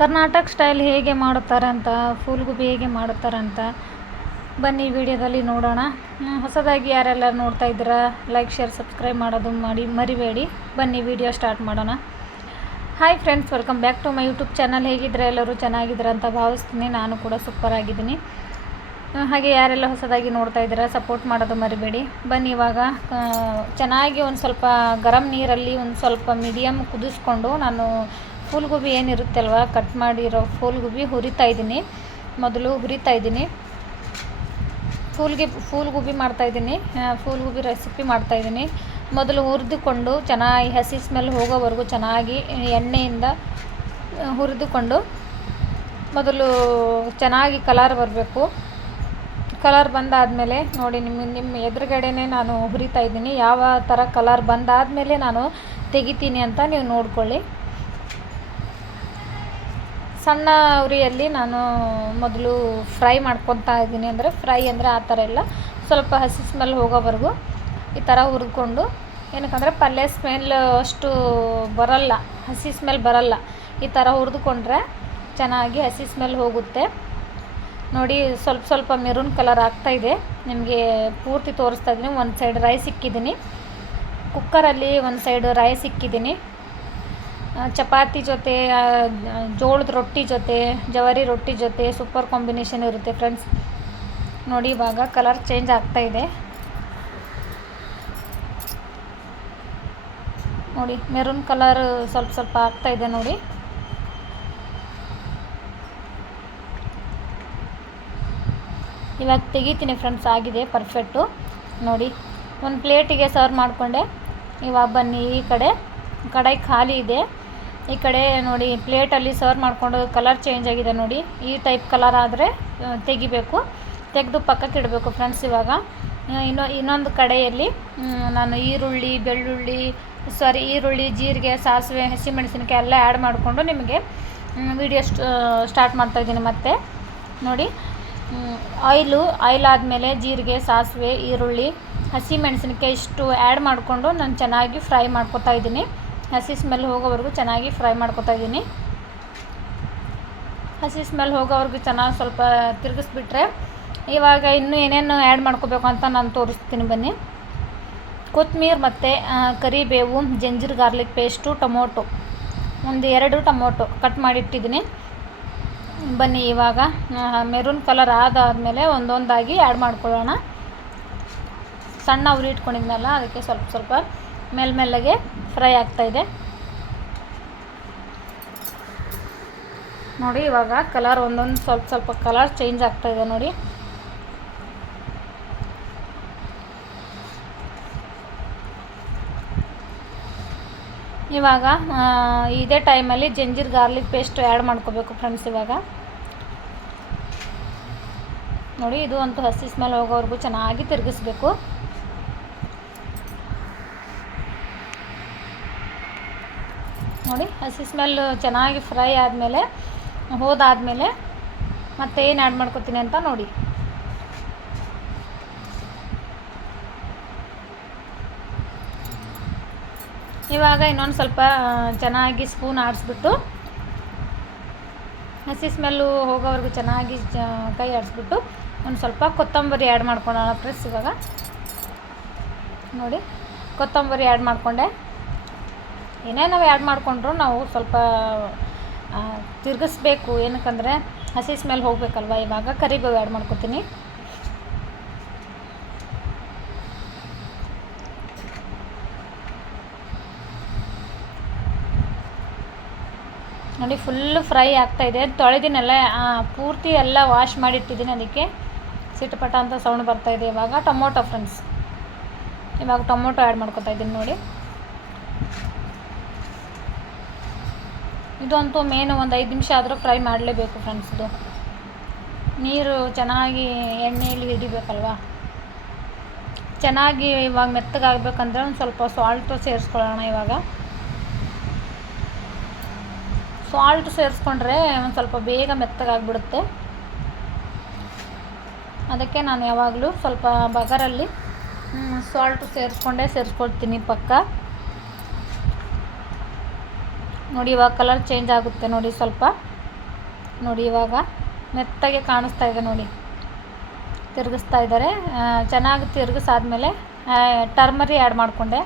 Karnataka style ಹೇಗೆ ಮಾಡುತ್ತಾರೆ ಅಂತ ಫೂಲ್ ಗೋಬಿ ಹೇಗೆ ಮಾಡುತ್ತಾರೆ ಅಂತ ಬನ್ನಿ ವಿಡಿಯೋದಲ್ಲಿ ನೋಡೋಣ. ಹೊಸದಾಗಿ ಯಾರೆಲ್ಲ ನೋಡ್ತಾ ಇದ್ದೀರಾ ಲೈಕ್ ಶೇರ್ ಸಬ್ಸ್ಕ್ರೈಬ್ ಮಾಡೋದು ಮಾಡಿ ಮರಿಬೇಡಿ. ಬನ್ನಿ ವಿಡಿಯೋ ಸ್ಟಾರ್ಟ್ ಮಾಡೋಣ. Hi friends welcome back to my YouTube channel ಹೇಗಿದ್ರೆ ಎಲ್ಲರೂ ಚೆನ್ನಾಗಿದ್ದೀರಾ ಅಂತ ಭಾವಿಸ್ತೀನಿ. ನಾನು ಕೂಡ ಸೂಪರ್ ಆಗಿದ್ದೀನಿ. ಹಾಗೆ ಯಾರೆಲ್ಲ ಹೊಸದಾಗಿ ನೋಡ್ತಾ ಇದ್ದೀರಾ ಸಪೋರ್ಟ್ ಮಾಡೋದು ಮರಿಬೇಡಿ. ಬನ್ನಿ ಇವಾಗ ಚೆನ್ನಾಗಿ ಒಂದು ಸ್ವಲ್ಪ ಗರಂ ನೀರಲ್ಲಿ ಒಂದು ಸ್ವಲ್ಪ ಮೀಡಿಯಮ್ ಕುದಿಸ್ಕೊಂಡು ನಾನು ಫೂಲ್ ಗೋಬಿ ಅಲ್ವಾ ಕಟ್ ಮಾಡಿರೋ ಫೂಲ್ ಗೋಬಿ ಹುರಿತಾ ಇದ್ದೀನಿ. ಮೊದಲು ಹುರಿತಾ ಇದ್ದೀನಿ. ಫೂಲ್ಗೆ ಫೂಲ್ ಗೋಬಿ ಮಾಡ್ತಾಯಿದ್ದೀನಿ ಫೂಲ್ ಗೋಬಿ ರೆಸಿಪಿ ಮಾಡ್ತಾ ಇದ್ದೀನಿ. ಮೊದಲು ಹುರಿದುಕೊಂಡು ಚೆನ್ನಾಗಿ, ಹಸಿ ಸ್ಮೆಲ್ ಹೋಗೋವರೆಗೂ ಚೆನ್ನಾಗಿ ಎಣ್ಣೆಯಿಂದ ಹುರಿದುಕೊಂಡು ಮೊದಲು ಚೆನ್ನಾಗಿ ಕಲರ್ ಬರಬೇಕು. ಕಲರ್ ಬಂದಾದಮೇಲೆ ನೋಡಿ, ನಿಮ್ಮ ನಿಮ್ಮ ಎದುರುಗಡೆನೇ ನಾನು ಹುರಿತಾ ಇದ್ದೀನಿ. ಯಾವ ಥರ ಕಲರ್ ಬಂದಾದಮೇಲೆ ನಾನು ತೆಗಿತೀನಿ ಅಂತ ನೀವು ನೋಡ್ಕೊಳ್ಳಿ. ಸಣ್ಣ ಉರಿಯಲ್ಲಿ ನಾನು ಮೊದಲು ಫ್ರೈ ಮಾಡ್ಕೊತಾ ಇದ್ದೀನಿ ಅಂದರೆ ಫ್ರೈ ಅಂದರೆ ಆ ಥರ ಎಲ್ಲ ಸ್ವಲ್ಪ ಹಸಿ ಸ್ಮೆಲ್ ಹೋಗೋವರೆಗೂ ಈ ಥರ ಹುರಿದ್ಕೊಂಡು ಏನಕ್ಕಂದರೆ ಪಲ್ಯ ಸ್ಮೆಲ್ ಅಷ್ಟು ಬರಲ್ಲ, ಹಸಿ ಸ್ಮೆಲ್ ಬರಲ್ಲ. ಈ ಥರ ಹುರಿದುಕೊಂಡ್ರೆ ಚೆನ್ನಾಗಿ ಹಸಿ ಸ್ಮೆಲ್ ಹೋಗುತ್ತೆ. ನೋಡಿ, ಸ್ವಲ್ಪ ಸ್ವಲ್ಪ ಮೆರೂನ್ ಕಲರ್ ಆಗ್ತಾಯಿದೆ ನಿಮಗೆ ಪೂರ್ತಿ ತೋರಿಸ್ತಾ ಇದ್ದೀನಿ. ಒಂದು ಸೈಡ್ ರೈಸ್ ಇಕ್ಕಿದ್ದೀನಿ. ಕುಕ್ಕರಲ್ಲಿ ಒಂದು ಸೈಡ್ ರೈಸ್ ಇಕ್ಕಿದ್ದೀನಿ. ಚಪಾತಿ ಜೊತೆ ಜೋಳದ ರೊಟ್ಟಿ ಜೊತೆ, ಜವಾರಿ ರೊಟ್ಟಿ ಜೊತೆ ಸೂಪರ್ ಕಾಂಬಿನೇಷನ್ ಇರುತ್ತೆ ಫ್ರೆಂಡ್ಸ್ ನೋಡಿ ಇವಾಗ ಕಲರ್ ಚೇಂಜ್ ಆಗ್ತಾ ಇದೆ. ನೋಡಿ ಮೆರೂನ್ ಕಲರ್ ಸ್ವಲ್ಪ ಸ್ವಲ್ಪ ಆಗ್ತಾ ಇದೆ ನೋಡಿ. ಇವಾಗ ತೆಗಿತೀನಿ ಫ್ರೆಂಡ್ಸ್ ಆಗಿದೆ ಪರ್ಫೆಕ್ಟು ನೋಡಿ, ಒಂದು ಪ್ಲೇಟಿಗೆ ಸರ್ವ್ ಮಾಡಿಕೊಂಡೆ. ಇವಾಗ ಬನ್ನಿ ಈ ಕಡೆ. ಕಡಾಯಿ ಖಾಲಿ ಇದೆ. ಈ ಕಡೆ ನೋಡಿ ಪ್ಲೇಟಲ್ಲಿ ಸರ್ವ್ ಮಾಡಿಕೊಂಡು ಕಲರ್ ಚೇಂಜ್ ಆಗಿದೆ ನೋಡಿ. ಈ ಟೈಪ್ ಕಲರ್ ಆದರೆ ತೆಗಿಬೇಕು. ತೆಗೆದು ಪಕ್ಕಕ್ಕೆ ಇಡಬೇಕು ಫ್ರೆಂಡ್ಸ್ ಇವಾಗ. ಇನ್ನೊ, ಇನ್ನೊಂದು ಕಡೆಯಲ್ಲಿ ನಾನು ಈರುಳ್ಳಿ, ಬೆಳ್ಳುಳ್ಳಿ ಸಾರಿ ಈರುಳ್ಳಿ, ಜೀರಿಗೆ, ಸಾಸಿವೆ, ಹಸಿಮೆಣಸಿನಕಾಯಿ ಎಲ್ಲ ಆ್ಯಡ್ ಮಾಡಿಕೊಂಡು ನಿಮಗೆ ವಿಡಿಯೋ ಸ್ಟಾರ್ಟ್ ಮಾಡ್ತಾಯಿದ್ದೀನಿ ಮತ್ತೆ. ನೋಡಿ ಆಯಿಲು ಆಯಿಲ್ ಆದಮೇಲೆ ಜೀರಿಗೆ, ಸಾಸಿವೆ, ಈರುಳ್ಳಿ ಹಸಿ ಮೆಣಸಿನ್ಕಾಯಿ ಇಷ್ಟು ಆ್ಯಡ್ ಮಾಡಿಕೊಂಡು ನಾನು ಚೆನ್ನಾಗಿ ಫ್ರೈ ಮಾಡ್ಕೊತಾ ಇದ್ದೀನಿ. ಹಸಿ ಸ್ಮೆಲ್ ಹೋಗೋವರೆಗೂ ಚೆನ್ನಾಗಿ ಫ್ರೈ ಮಾಡ್ಕೊತಾ ಇದ್ದೀನಿ. ಹಸಿ ಸ್ಮೆಲ್ ಹೋಗೋವರೆಗೂ ಚೆನ್ನಾಗಿ ಸ್ವಲ್ಪ ತಿರುಗಿಸ್ಬಿಟ್ರೆ ಇವಾಗ ಇನ್ನೂ ಏನೇನು ಆ್ಯಡ್ ಮಾಡ್ಕೋಬೇಕು ಅಂತ ನಾನು ತೋರಿಸ್ತೀನಿ ಬನ್ನಿ. ಕೊತ್ತಂಬರಿ ಮತ್ತು ಕರಿಬೇವು, ಜಂಜೀರ್, ಗಾರ್ಲಿಕ್ ಪೇಸ್ಟು, ಟೊಮೊಟೊ. ಒಂದು ಎರಡು ಟೊಮೊಟೊ ಕಟ್ ಮಾಡಿಟ್ಟಿದ್ದೀನಿ. ಬನ್ನಿ ಇವಾಗ ಮೆರೂನ್ ಕಲರ್ ಆದಾದಮೇಲೆ ಒಂದೊಂದಾಗಿ ಆ್ಯಡ್ ಮಾಡ್ಕೊಳ್ಳೋಣ. ಸಣ್ಣ ಉರಿ ಇಟ್ಕೊಂಡಿದ್ನಲ್ಲ, ಅದಕ್ಕೆ ಸ್ವಲ್ಪ ಸ್ವಲ್ಪ ಮೇಲ್ಮೆಲ್ಲಗೆ ಫ್ರೈ ಆಗ್ತಾಯಿದೆ ನೋಡಿ, ಇವಾಗ ಕಲರ್ ಒಂದೊಂದು ಸ್ವಲ್ಪ ಸ್ವಲ್ಪ ಕಲರ್ ಚೇಂಜ್ ಆಗ್ತಾಯಿದೆ ನೋಡಿ. ಇವಾಗ ಇದೇ ಟೈಮಲ್ಲಿ ಜಂಜೀರ್ ಗಾರ್ಲಿಕ್ ಪೇಸ್ಟ್ ಆ್ಯಡ್ ಮಾಡ್ಕೋಬೇಕು ಫ್ರೆಂಡ್ಸ್ ಇವಾಗ. ನೋಡಿ, ಇದು ಅಂತೂ ಹಸಿ ಸ್ಮೆಲ್ ಹೋಗೋವರೆಗೂ ಚೆನ್ನಾಗಿ ತಿರುಗಿಸ್ಬೇಕು. ನೋಡಿ, ಹಸಿ ಸ್ಮೆಲ್ ಚೆನ್ನಾಗಿ ಫ್ರೈ ಆದಮೇಲೆ, ಹೋದಾದಮೇಲೆ ಮತ್ತೆ ಏನು ಆ್ಯಡ್ ಮಾಡ್ಕೊತೀನಿ ಅಂತ ನೋಡಿ. ಇವಾಗ ಇನ್ನೊಂದು ಸ್ವಲ್ಪ ಚೆನ್ನಾಗಿ ಸ್ಪೂನ್ ಆಡಿಸ್ಬಿಟ್ಟು, ಹಸಿ ಸ್ಮೆಲ್ಲು ಹೋಗೋವರೆಗೂ ಚೆನ್ನಾಗಿ ಕೈ ಆಡಿಸ್ಬಿಟ್ಟು ಒಂದು ಸ್ವಲ್ಪ ಕೊತ್ತಂಬರಿ ಆ್ಯಡ್ ಮಾಡ್ಕೊಳ್ಳೋಣ ಪ್ರೆಸ್ ಇವಾಗ. ನೋಡಿ, ಕೊತ್ತಂಬರಿ ಆ್ಯಡ್ ಮಾಡಿಕೊಂಡೆ. ಏನೇ ನಾವು ಆ್ಯಡ್ ಮಾಡಿಕೊಂಡ್ರು ನಾವು ಸ್ವಲ್ಪ ತಿರುಗಿಸ್ಬೇಕು. ಏನಕ್ಕಂದರೆ ಹಸಿ ಸ್ಮೆಲ್ ಹೋಗಬೇಕಲ್ವ ಇವಾಗ? ಕರಿಬೇವು ಆ್ಯಡ್ ಮಾಡ್ಕೊತೀನಿ. ನೋಡಿ ಫುಲ್ಲು ಫ್ರೈ ಆಗ್ತಾಯಿದೆ ತೊಳೆದಿನೆಲ್ಲ ಪೂರ್ತಿ ಎಲ್ಲ ವಾಶ್ ಮಾಡಿಟ್ಟಿದ್ದೀನಿ ಅದಕ್ಕೆ. ಸಿಟ್ಟುಪಟ ಅಂತ ಸೌಂಡ್ ಬರ್ತಾಯಿದೆ ಇವಾಗ. ಟೊಮೊಟೊ ಫ್ರೆಂಡ್ಸ್ ಇವಾಗ ಟೊಮೊಟೊ ಆ್ಯಡ್ ಮಾಡ್ಕೊತಾ ಇದ್ದೀನಿ ನೋಡಿ. ಇದಂತೂ ಮೇನು ಒಂದು ಐದು ನಿಮಿಷ ಆದರೂ ಫ್ರೈ ಮಾಡಲೇಬೇಕು ಫ್ರೆಂಡ್ಸ್ ಇದು ನೀರು ಚೆನ್ನಾಗಿ ಎಣ್ಣೆಯಲ್ಲಿ ಹಿಡಿಬೇಕಲ್ವ? ಚೆನ್ನಾಗಿ ಇವಾಗ ಮೆತ್ತಗಾಗಬೇಕಂದ್ರೆ ಒಂದು ಸ್ವಲ್ಪ ಸಾಲ್ಟು ಸೇರಿಸ್ಕೊಳ್ಳೋಣ ಇವಾಗ. ಸಾಲ್ಟ್ ಸೇರಿಸ್ಕೊಂಡ್ರೆ ಒಂದು ಸ್ವಲ್ಪ ಬೇಗ ಮೆತ್ತಗಾಗ್ಬಿಡುತ್ತೆ. ಅದಕ್ಕೆ ನಾನು ಯಾವಾಗಲೂ ಸ್ವಲ್ಪ ಬಗರಲ್ಲಿ ಸಾಲ್ಟು ಸೇರಿಸ್ಕೊಂಡೇ ಸೇರಿಸ್ಕೊಳ್ತೀನಿ ಪಕ್ಕ. ನೋಡಿ ಇವಾಗ ಕಲರ್ ಚೇಂಜ್ ಆಗುತ್ತೆ ನೋಡಿ ಸ್ವಲ್ಪ. ನೋಡಿ ಇವಾಗ ಮೆತ್ತಗೆ ಕಾಣಿಸ್ತಾ ಇದೆ ನೋಡಿ. ತಿರುಗಿಸ್ತಾ ಇದ್ದಾರೆ. ಚೆನ್ನಾಗಿ ತಿರುಗಿಸಾದ್ಮೇಲೆ ಟರ್ಮರಿ ಆ್ಯಡ್ ಮಾಡಿಕೊಂಡೆ.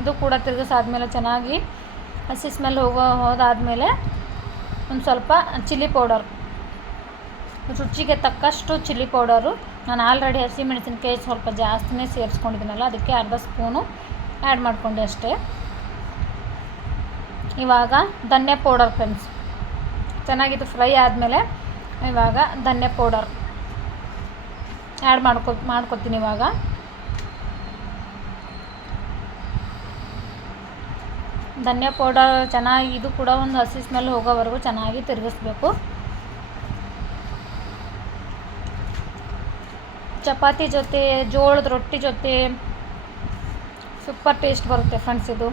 ಇದು ಕೂಡ ತಿರುಗಿಸಾದ್ಮೇಲೆ ಚೆನ್ನಾಗಿ ಹಸಿ ಸ್ಮೆಲ್ ಹೋಗೋ, ಹೋದಾದಮೇಲೆ ಒಂದು ಸ್ವಲ್ಪ ಚಿಲ್ಲಿ ಪೌಡರ್ ರುಚಿಗೆ ತಕ್ಕಷ್ಟು ಚಿಲ್ಲಿ ಪೌಡರು ನಾನು ಆಲ್ರೆಡಿ ಹಸಿಮೆಣಸಿನ್ಕಾಯಿ ಸ್ವಲ್ಪ ಜಾಸ್ತಿನೇ ಸೇರಿಸ್ಕೊಂಡಿದ್ದೀನಲ್ಲ, ಅದಕ್ಕೆ ಅರ್ಧ ಸ್ಪೂನು ಆ್ಯಡ್ ಮಾಡಿಕೊಂಡೆ ಅಷ್ಟೇ. ಇವಾಗ ಧನ್ಯ ಪೌಡರ್ ಫ್ರೆಂಡ್ಸ್ ಚೆನ್ನಾಗಿತ್ತು ಫ್ರೈ ಆದಮೇಲೆ ಇವಾಗ ಧನ್ಯ ಪೌಡರ್. ಆ್ಯಡ್ ಮಾಡ್ಕೊ ಮಾಡ್ಕೊತೀನಿ ಇವಾಗ. ಧನ್ಯ ಪೌಡರ್ ಚೆನ್ನಾಗಿ ಇದು ಕೂಡ ಒಂದು ಹಸಿ ಸ್ಮೆಲ್ ಹೋಗೋವರೆಗೂ ಚೆನ್ನಾಗಿ ತಿರುಗಿಸ್ಬೇಕು. ಚಪಾತಿ ಜೊತೆ, ಜೋಳದ ರೊಟ್ಟಿ ಜೊತೆ ಸೂಪರ್ ಟೇಸ್ಟ್ ಬರುತ್ತೆ ಫ್ರೆಂಡ್ಸ್ ಇದು.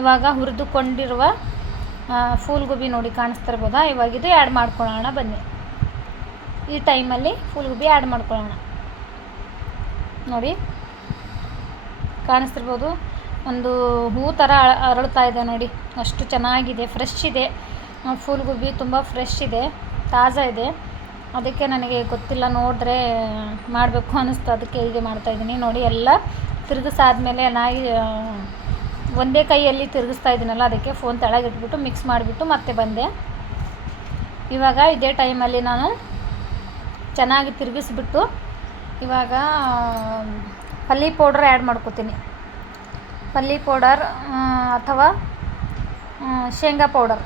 ಇವಾಗ ಹುರಿದುಕೊಂಡಿರುವ ಫೂಲ್ ಗೋಬಿ ನೋಡಿ ಕಾಣಿಸ್ತಿರ್ಬೋದಾ? ಇವಾಗ ಇದು ಆ್ಯಡ್ ಮಾಡ್ಕೊಳ್ಳೋಣ ಬನ್ನಿ. ಈ ಟೈಮಲ್ಲಿ ಫೂಲ್ ಗೋಬಿ ಆ್ಯಡ್ ಮಾಡ್ಕೊಳ್ಳೋಣ. ನೋಡಿ, ಕಾಣಿಸ್ತಿರ್ಬೋದು. ಒಂದು ಹೂ ಥರ ಅರಳುತ್ತಾ ಅರಳ್ತಾ ಇದೆ ನೋಡಿ. ಅಷ್ಟು ಚೆನ್ನಾಗಿದೆ ಫ್ರೆಶ್ ಇದೆ. ಫೂಲ್ ಗೋಬಿ ತುಂಬ ಫ್ರೆಶ್ ಇದೆ, ತಾಜಾ ಇದೆ. ಅದಕ್ಕೆ ನನಗೆ ಗೊತ್ತಿಲ್ಲ, ನೋಡಿದ್ರೆ ಮಾಡಬೇಕು ಅನ್ನಿಸ್ತು ಅದಕ್ಕೆ ಹೀಗೆ ಮಾಡ್ತಾಯಿದ್ದೀನಿ ನೋಡಿ, ಎಲ್ಲ ತಿರುಗಿಸಾದ್ಮೇಲೆ ನಾಯಿ ಒಂದೇ ಕೈಯಲ್ಲಿ ತಿರುಗಿಸ್ತಾ ಇದ್ದೀನಲ್ಲ ಅದಕ್ಕೆ ಫೋನ್ ತೆಳಗಿಟ್ಬಿಟ್ಟು ಮಿಕ್ಸ್ ಮಾಡಿಬಿಟ್ಟು ಮತ್ತೆ ಬಂದೆ. ಇವಾಗ ಇದೇ ಟೈಮಲ್ಲಿ ನಾನು ಚೆನ್ನಾಗಿ ತಿರುಗಿಸ್ಬಿಟ್ಟು ಇವಾಗ ಪಲ್ಲಿ ಪೌಡ್ರ್ ಆ್ಯಡ್ ಮಾಡ್ಕೊತೀನಿ. ಪಲ್ಲಿ ಪೌಡರ್ ಅಥವಾ ಶೇಂಗಾ ಪೌಡರ್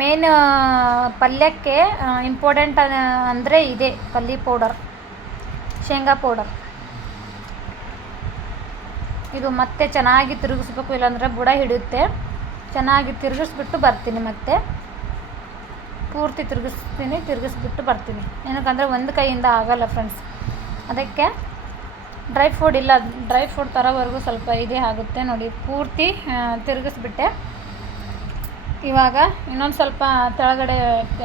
ಮೇನ್ ಪಲ್ಯಕ್ಕೆ ಇಂಪಾರ್ಟೆಂಟ್ ಅಂದರೆ ಇದೆ ಪಲ್ಲಿ ಪೌಡರ್ ಶೇಂಗಾ ಪೌಡರ್. ಇದು ಮತ್ತೆ ಚೆನ್ನಾಗಿ ತಿರುಗಿಸ್ಬೇಕು ಇಲ್ಲಾಂದರೆ ಬುಡ ಹಿಡಿಯುತ್ತೆ. ಚೆನ್ನಾಗಿ ತಿರುಗಿಸ್ಬಿಟ್ಟು ಬರ್ತೀನಿ ಮತ್ತೆ. ಪೂರ್ತಿ ತಿರುಗಿಸ್ತೀನಿ ತಿರುಗಿಸ್ಬಿಟ್ಟು ಬರ್ತೀನಿ. ಏನಕ್ಕಂದರೆ ಒಂದು ಕೈಯಿಂದ ಆಗಲ್ಲ ಫ್ರೆಂಡ್ಸ್ ಅದಕ್ಕೆ ಡ್ರೈ ಫ್ರೂಟ್ ಇಲ್ಲ ಡ್ರೈ ಫ್ರೂಟ್ ತರೋವರೆಗೂ ಸ್ವಲ್ಪ ಇದೇ ಆಗುತ್ತೆ ನೋಡಿ. ಪೂರ್ತಿ ತಿರುಗಿಸ್ಬಿಟ್ಟೆ. ಇವಾಗ ಇನ್ನೊಂದು ಸ್ವಲ್ಪ ಕೆಳಗಡೆ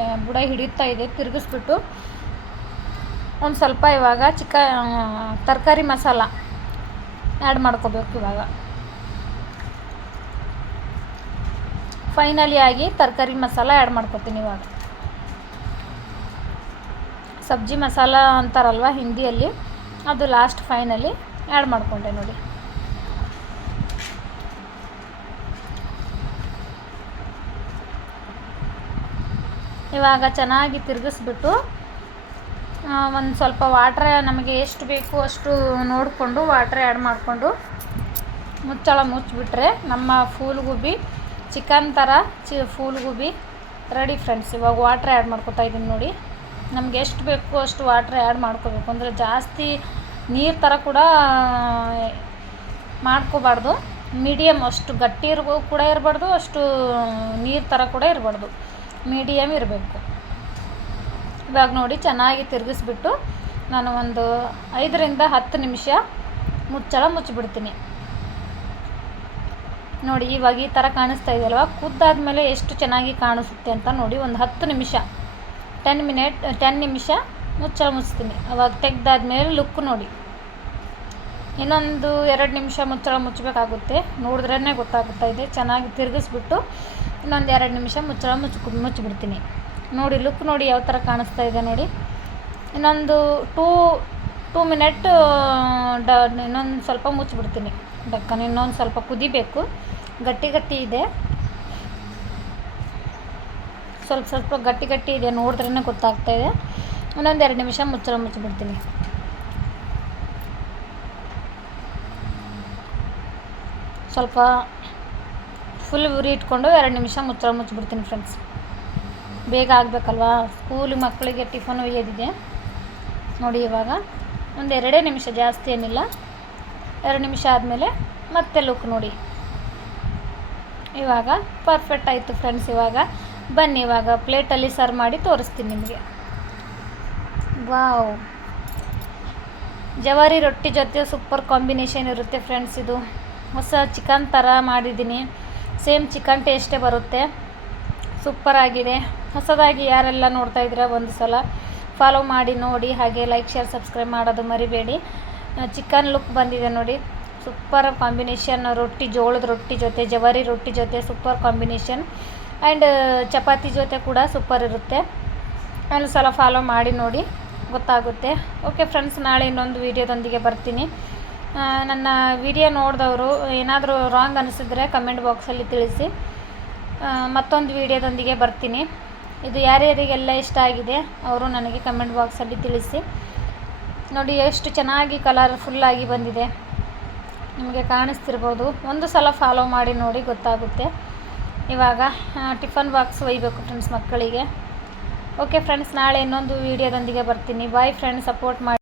ಆ, ಬುಡ ಹಿಡಿಯುತ್ತಾ ಇದೆ ತಿರುಗಿಸ್ಬಿಟ್ಟು. ಒಂದು ಸ್ವಲ್ಪ ಇವಾಗ ಚಿಕ್ಕ ತರಕಾರಿ ಮಸಾಲ ಆ್ಯಡ್ ಮಾಡ್ಕೋಬೇಕು ಇವಾಗ. ಫೈನಲಿ ಆಗಿ ತರಕಾರಿ ಮಸಾಲ ಆ್ಯಡ್ ಮಾಡ್ಕೊತೀನಿ ಇವಾಗ. ಸಬ್ಜಿ ಮಸಾಲ ಅಂತಾರಲ್ವ ಹಿಂದಿಯಲ್ಲಿ, ಅದು ಲಾಸ್ಟ್ ಫೈನಲಿ ಆ್ಯಡ್ ಮಾಡಿಕೊಂಡೆ ನೋಡಿ. ಇವಾಗ ಚೆನ್ನಾಗಿ ತಿರುಗಿಸ್ಬಿಟ್ಟು ಒಂದು ಸ್ವಲ್ಪ ವಾಟ್ರ್ ನಮಗೆ ಎಷ್ಟು ಬೇಕು ಅಷ್ಟು ನೋಡಿಕೊಂಡು ವಾಟ್ರ್ ಆ್ಯಡ್ ಮಾಡಿಕೊಂಡು ಮುಚ್ಚಳ ಮುಚ್ಚಿಬಿಟ್ರೆ ನಮ್ಮ ಫೂಲ್ ಗೋಬಿ ಚಿಕನ್ ಥರ ಚಿ ಫೂಲ್ ಗೋಬಿ ರೆಡಿ ಫ್ರೆಂಡ್ಸ್ ಇವಾಗ ವಾಟ್ರ್ ಆ್ಯಡ್ ಮಾಡ್ಕೊತಾ ಇದ್ದೀನಿ ನೋಡಿ. ನಮ್ಗೆ ಎಷ್ಟು ಬೇಕು ಅಷ್ಟು ವಾಟ್ರ್ ಆ್ಯಡ್ ಮಾಡ್ಕೋಬೇಕು. ಅಂದರೆ ಜಾಸ್ತಿ ನೀರು ಥರ ಕೂಡ ಮಾಡ್ಕೋಬಾರ್ದು. ಮೀಡಿಯಮ್ ಅಷ್ಟು ಗಟ್ಟಿ ಇರ್ಬೋ, ಕೂಡ ಇರಬಾರ್ದು, ಅಷ್ಟು ನೀರು ಥರ ಕೂಡ ಇರಬಾರ್ದು. ಮೀಡಿಯಮ್ ಇರಬೇಕು. ಇವಾಗ ನೋಡಿ ಚೆನ್ನಾಗಿ ತಿರುಗಿಸ್ಬಿಟ್ಟು ನಾನು ಒಂದು ಐದರಿಂದ ಹತ್ತು ನಿಮಿಷ ಮುಚ್ಚಳ ಮುಚ್ಚಿಬಿಡ್ತೀನಿ. ನೋಡಿ ಇವಾಗ ಈ ಥರ ಕಾಣಿಸ್ತಾ ಇದೆಯಲ್ವ ಕುದ್ದಾದಮೇಲೆ ಎಷ್ಟು ಚೆನ್ನಾಗಿ ಕಾಣಿಸುತ್ತೆ ಅಂತ ನೋಡಿ ಒಂದು ಹತ್ತು ನಿಮಿಷ. ಟೆನ್ ಮಿನಿಟ್, ಟೆನ್ ನಿಮಿಷ ಮುಚ್ಚಳ ಮುಚ್ತೀನಿ. ಅವಾಗ ತೆಗ್ದಾದ್ಮೇಲೆ ಲುಕ್ ನೋಡಿ. ಇನ್ನೊಂದು ಎರಡು ನಿಮಿಷ ಮುಚ್ಚಳ ಮುಚ್ಚಬೇಕಾಗುತ್ತೆ. ನೋಡಿದ್ರೇ ಗೊತ್ತಾಗುತ್ತಾ ಇದೆ. ಚೆನ್ನಾಗಿ ತಿರುಗಿಸ್ಬಿಟ್ಟು ಇನ್ನೊಂದು ಎರಡು ನಿಮಿಷ ಮುಚ್ಚಳ ಮುಚ್ಚಿ ಮುಚ್ಚಿಬಿಡ್ತೀನಿ. ನೋಡಿ ಲುಕ್ ನೋಡಿ ಯಾವ ಥರ ಕಾಣಿಸ್ತಾ ಇದೆ ನೋಡಿ. ಇನ್ನೊಂದು ಟೂ ಟೂ ಮಿನಿಟ್ ಡ, ಇನ್ನೊಂದು ಸ್ವಲ್ಪ ಮುಚ್ಚಿಬಿಡ್ತೀನಿ. ಡಕ್ಕನ್ ಇನ್ನೊಂದು ಸ್ವಲ್ಪ ಕುದಿಬೇಕು. ಗಟ್ಟಿ ಗಟ್ಟಿ ಇದೆ. ಸ್ವಲ್ಪ ಸ್ವಲ್ಪ ಗಟ್ಟಿ ಗಟ್ಟಿ ಇದೆ ನೋಡಿದ್ರೇ ಗೊತ್ತಾಗ್ತಾ ಇದೆ. ಇನ್ನೊಂದು ಎರಡು ನಿಮಿಷ ಮುಚ್ಚಳ ಮುಚ್ಚಿಬಿಡ್ತೀನಿ. ಸ್ವಲ್ಪ ಫುಲ್ ಉರಿ ಇಟ್ಕೊಂಡು ಎರಡು ನಿಮಿಷ ಮುಚ್ಚಳ ಮುಚ್ಚಿಬಿಡ್ತೀನಿ ಫ್ರೆಂಡ್ಸ್ ಬೇಗ ಆಗಬೇಕಲ್ವಾ? ಸ್ಕೂಲ್ ಮಕ್ಕಳಿಗೆ ಟಿಫನ್ ಒಯ್ಯೋದಿದೆ. ನೋಡಿ ಇವಾಗ ಒಂದು ಎರಡೇ ನಿಮಿಷ ಜಾಸ್ತಿ ಏನಿಲ್ಲ. ಎರಡು ನಿಮಿಷ ಆದಮೇಲೆ ಮತ್ತೆ ಲುಕ್ ನೋಡಿ. ಇವಾಗ ಪರ್ಫೆಕ್ಟ್ ಆಯಿತು ಫ್ರೆಂಡ್ಸ್ ಇವಾಗ. ಬನ್ನಿ ಇವಾಗ ಪ್ಲೇಟಲ್ಲಿ ಸರ್ವ್ ಮಾಡಿ ತೋರಿಸ್ತೀನಿ ನಿಮಗೆ. ವಾವ್ ಜವಾರಿ ರೊಟ್ಟಿ ಜೊತೆ ಸೂಪರ್ ಕಾಂಬಿನೇಷನ್ ಇರುತ್ತೆ ಫ್ರೆಂಡ್ಸ್ ಇದು. ಹೊಸ ಚಿಕನ್ ಥರ ಮಾಡಿದ್ದೀನಿ. ಸೇಮ್ ಚಿಕನ್ ಟೇಸ್ಟೇ ಬರುತ್ತೆ. ಸೂಪರ್ ಆಗಿದೆ. ಹೊಸದಾಗಿ ಯಾರೆಲ್ಲ ನೋಡ್ತಾ ಇದ್ದೀರಾ ಒಂದು ಸಲ ಫಾಲೋ ಮಾಡಿ ನೋಡಿ, ಹಾಗೆ ಲೈಕ್ ಶೇರ್ ಸಬ್ಸ್ಕ್ರೈಬ್ ಮಾಡೋದು ಮರಿಬೇಡಿ. ಚಿಕನ್ ಲುಕ್ ಬಂದಿದೆ ನೋಡಿ. ಸೂಪರ್ ಕಾಂಬಿನೇಷನ್ ರೊಟ್ಟಿ, ಜೋಳದ ರೊಟ್ಟಿ ಜೊತೆ, ಜವಾರಿ ರೊಟ್ಟಿ ಜೊತೆ ಸೂಪರ್ ಕಾಂಬಿನೇಷನ್ ಆ್ಯಂಡ್ ಚಪಾತಿ ಜೊತೆ ಕೂಡ ಸೂಪರ್ ಇರುತ್ತೆ. ಒಂದು ಸಲ ಫಾಲೋ ಮಾಡಿ ನೋಡಿ, ಗೊತ್ತಾಗುತ್ತೆ. ಓಕೆ ಫ್ರೆಂಡ್ಸ್ ನಾಳೆ ಇನ್ನೊಂದು ವೀಡಿಯೋದೊಂದಿಗೆ ಬರ್ತೀನಿ. ನನ್ನ ವಿಡಿಯೋ ನೋಡಿದವರು ಏನಾದರೂ ರಾಂಗ್ ಅನಿಸಿದ್ರೆ ಕಮೆಂಟ್ ಬಾಕ್ಸಲ್ಲಿ ತಿಳಿಸಿ. ಮತ್ತೊಂದು ವಿಡಿಯೋದೊಂದಿಗೆ ಬರ್ತೀನಿ. ಇದು ಯಾರ್ಯಾರಿಗೆಲ್ಲ ಇಷ್ಟ ಆಗಿದೆ ಅವರು ನನಗೆ ಕಮೆಂಟ್ ಬಾಕ್ಸಲ್ಲಿ ತಿಳಿಸಿ. ನೋಡಿ ಎಷ್ಟು ಚೆನ್ನಾಗಿ ಕಲರ್ಫುಲ್ಲಾಗಿ ಬಂದಿದೆ. ನಿಮಗೆ ಕಾಣಿಸ್ತಿರ್ಬೋದು. ಒಂದು ಸಲ ಫಾಲೋ ಮಾಡಿ ನೋಡಿ ಗೊತ್ತಾಗುತ್ತೆ. ಇವಾಗ ಟಿಫನ್ ಬಾಕ್ಸ್ ಒಯ್ಬೇಕು ಫ್ರೆಂಡ್ಸ್ ಮಕ್ಕಳಿಗೆ. ಓಕೆ ಫ್ರೆಂಡ್ಸ್ ನಾಳೆ ಇನ್ನೊಂದು ವೀಡಿಯೋದೊಂದಿಗೆ ಬರ್ತೀನಿ. ಬಾಯ್ ಫ್ರೆಂಡ್ಸ್ ಸಪೋರ್ಟ್ ಮಾಡಿ.